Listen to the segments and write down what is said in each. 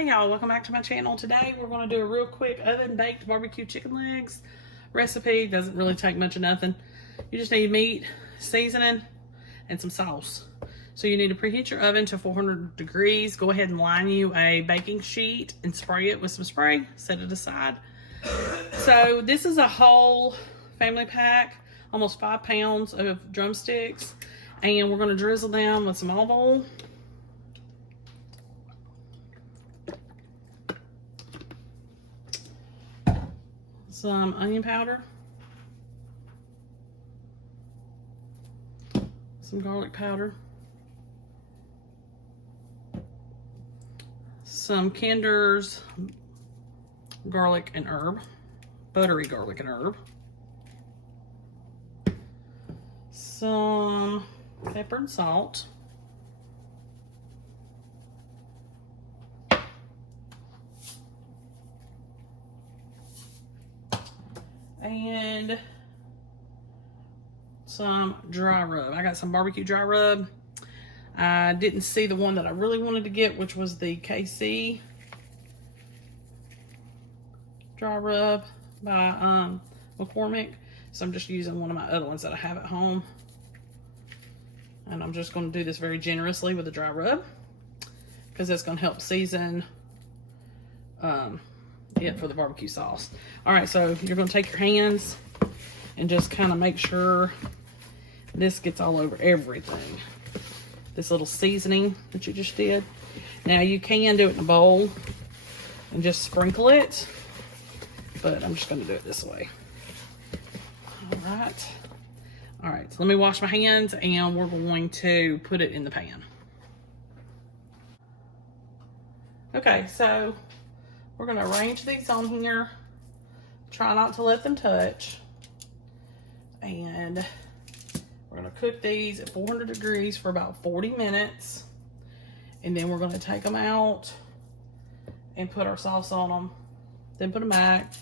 Hey y'all, welcome back to my channel. Today we're going to do a real quick oven baked barbecue chicken legs recipe. Doesn't really take much of nothing. You just need meat, seasoning, and some sauce. So you need to preheat your oven to 400 degrees. Go ahead and line you a baking sheet and spray it with some spray. Set it aside. So this is a whole family pack, almost 5 pounds of drumsticks, and we're going to drizzle them with some olive oil. Some onion powder, some garlic powder, some Kinder's garlic and herb, buttery garlic and herb, some pepper and salt, and some dry rub. I got some barbecue dry rub. I didn't see the one that I really wanted to get, which was the KC dry rub by McCormick. So I'm just using one of my other ones that I have at home. And I'm just going to do this very generously with the dry rub, because that's going to help season it for the barbecue sauce. All right, so you're going to take your hands and just kind of make sure this gets all over everything. This little seasoning that you just did. Now you can do it in a bowl and just sprinkle it, but I'm just going to do it this way. All right, so let me wash my hands and we're going to put it in the pan. Okay, so we're going to arrange these on here. Try not to let them touch. And we're going to cook these at 400 degrees for about 40 minutes. And then we're going to take them out and put our sauce on them. Then put them back.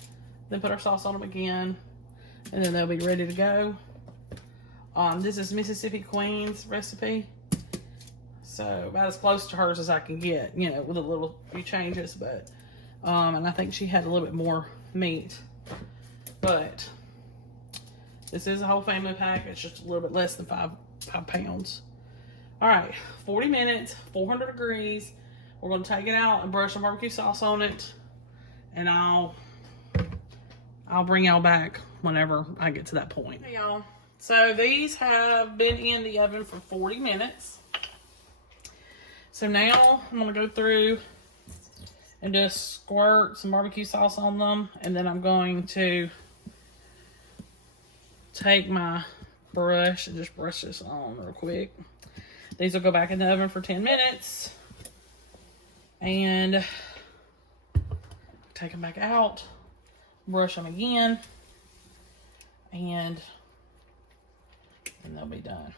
Then put our sauce on them again. And then they'll be ready to go. This is Mississippi Queen's recipe. So about as close to hers as I can get, you know, with a little few changes. But and I think she had a little bit more meat. But this is a whole family pack. It's just a little bit less than 5 pounds. All right, 40 minutes, 400 degrees. We're going to take it out and brush some barbecue sauce on it. And I'll bring y'all back whenever I get to that point. Hey, y'all. So these have been in the oven for 40 minutes. So now I'm going to go through and just squirt some barbecue sauce on them. And then I'm going to take my brush and just brush this on real quick. These will go back in the oven for 10 minutes. And take them back out. Brush them again. And they'll be done.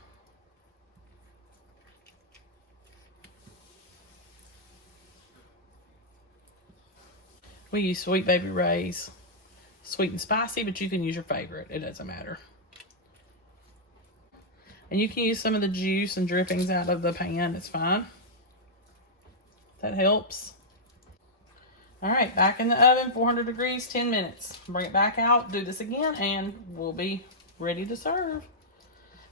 We use Sweet Baby Ray's sweet and spicy, but you can use your favorite. It doesn't matter. And you can use some of the juice and drippings out of the pan. It's fine. That helps. All right, back in the oven, 400 degrees, 10 minutes. Bring it back out, do this again, and we'll be ready to serve.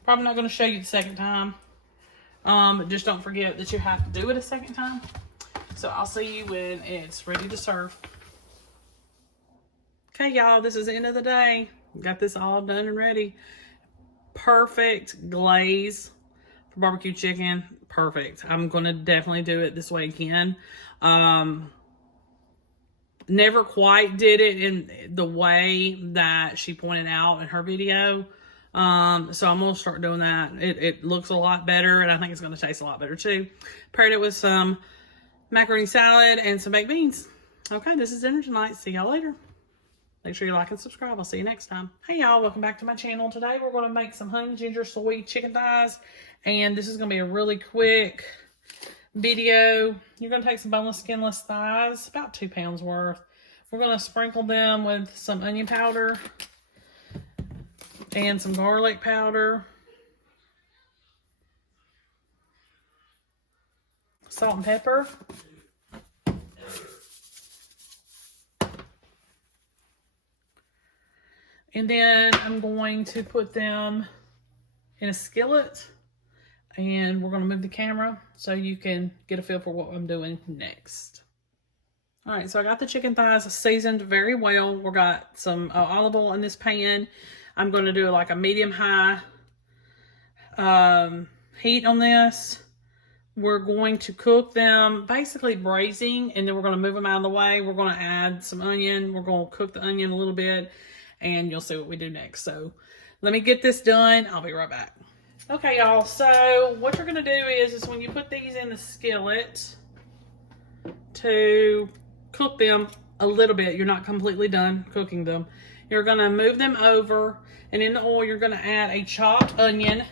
Probably not going to show you the second time. But just don't forget that you have to do it a second time. So I'll see you when it's ready to serve. Okay, y'all, this is the end of the day. Got this all done and ready. Perfect glaze for barbecue chicken. Perfect. I'm going to definitely do it this way again. Never quite did it in the way that she pointed out in her video. So I'm going to start doing that. It looks a lot better, and I think it's going to taste a lot better too. Paired it with some macaroni salad and some baked beans. Okay, this is dinner tonight. See y'all later. Make sure you like and subscribe. I'll see you next time. Hey y'all, welcome back to my channel. Today we're going to make some honey ginger soy chicken thighs. And this is going to be a really quick video. You're going to take some boneless, skinless thighs, about 2 pounds worth. We're going to sprinkle them with some onion powder and some garlic powder, salt and pepper, And then I'm going to put them in a skillet, and we're going to move the camera so you can get a feel for what I'm doing next. All right, so I got the chicken thighs seasoned very well. We got some olive oil in this pan. I'm going to do like a medium-high heat on this. We're going to cook them basically braising, and then we're going to move them out of the way. We're going to add some onion. We're going to cook the onion a little bit, and you'll see what we do next. So let me get this done. I'll be right back. Okay, y'all. So what you're going to do is when you put these in the skillet to cook them a little bit, you're not completely done cooking them. You're going to move them over, and in the oil, you're going to add a chopped onion.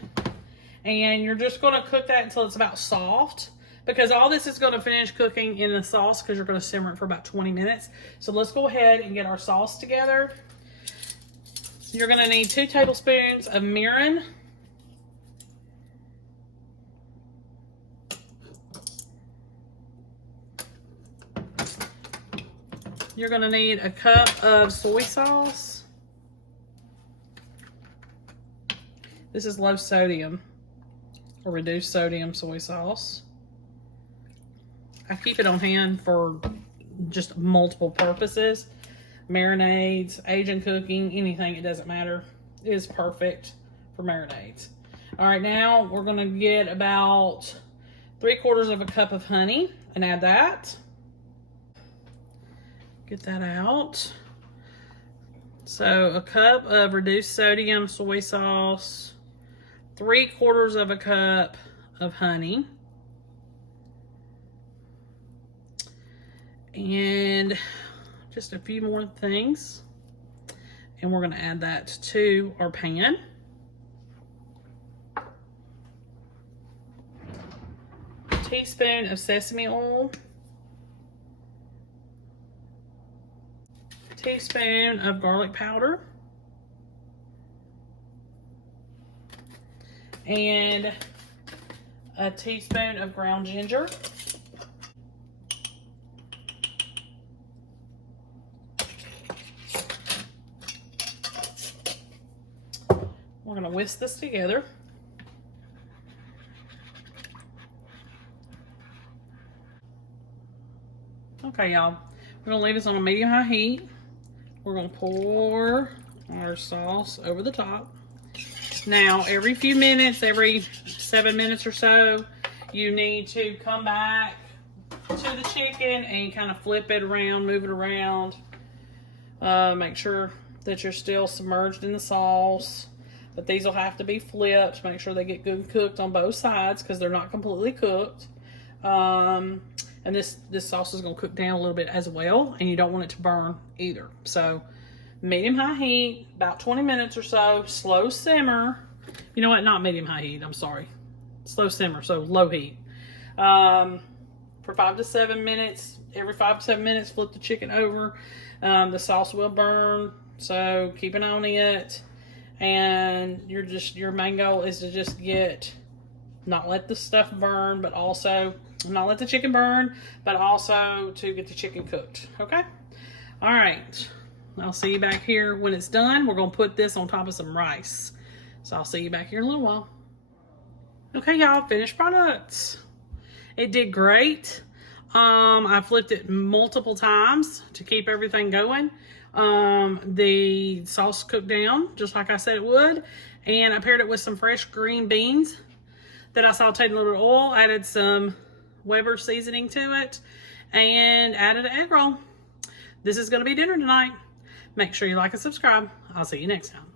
And you're just going to cook that until it's about soft, because all this is going to finish cooking in the sauce because you're going to simmer it for about 20 minutes. So let's go ahead and get our sauce together. You're going to need 2 tablespoons of mirin. You're going to need a cup of soy sauce. This is low sodium, or reduced sodium soy sauce. I keep it on hand for just multiple purposes. Marinades, Asian cooking, anything, it doesn't matter. It is perfect for marinades. All right, now we're gonna get about 3/4 of a cup of honey and add that. Get that out. So a cup of reduced sodium soy sauce, 3/4 of a cup of honey, and just a few more things, and we're going to add that to our pan. A teaspoon of sesame oil, a teaspoon of garlic powder, and a teaspoon of ground ginger. We're going to whisk this together. Okay, y'all. We're going to leave this on a medium-high heat. We're going to pour our sauce over the top. Now, every few minutes, every 7 minutes or so, you need to come back to the chicken and kind of flip it around, move it around. Make sure that you're still submerged in the sauce. But these will have to be flipped. Make sure they get good cooked on both sides because they're not completely cooked. And this sauce is going to cook down a little bit as well, and you don't want it to burn either. So medium-high heat, about 20 minutes or so, slow simmer. You know what? Not medium-high heat, I'm sorry. Slow simmer, so low heat. For 5 to 7 minutes. Every 5 to 7 minutes, flip the chicken over. The sauce will burn, so keep an eye on it. And your main goal is to just not let the stuff burn, but also not let the chicken burn, but also to get the chicken cooked. Okay? All right. I'll see you back here when it's done. We're going to put this on top of some rice. So I'll see you back here in a little while. Okay, y'all, finished products. It did great. I flipped it multiple times to keep everything going. The sauce cooked down just like I said it would. And I paired it with some fresh green beans that I sauteed in a little bit of oil, added some Weber seasoning to it, and added an egg roll. This is going to be dinner tonight. Make sure you like and subscribe. I'll see you next time.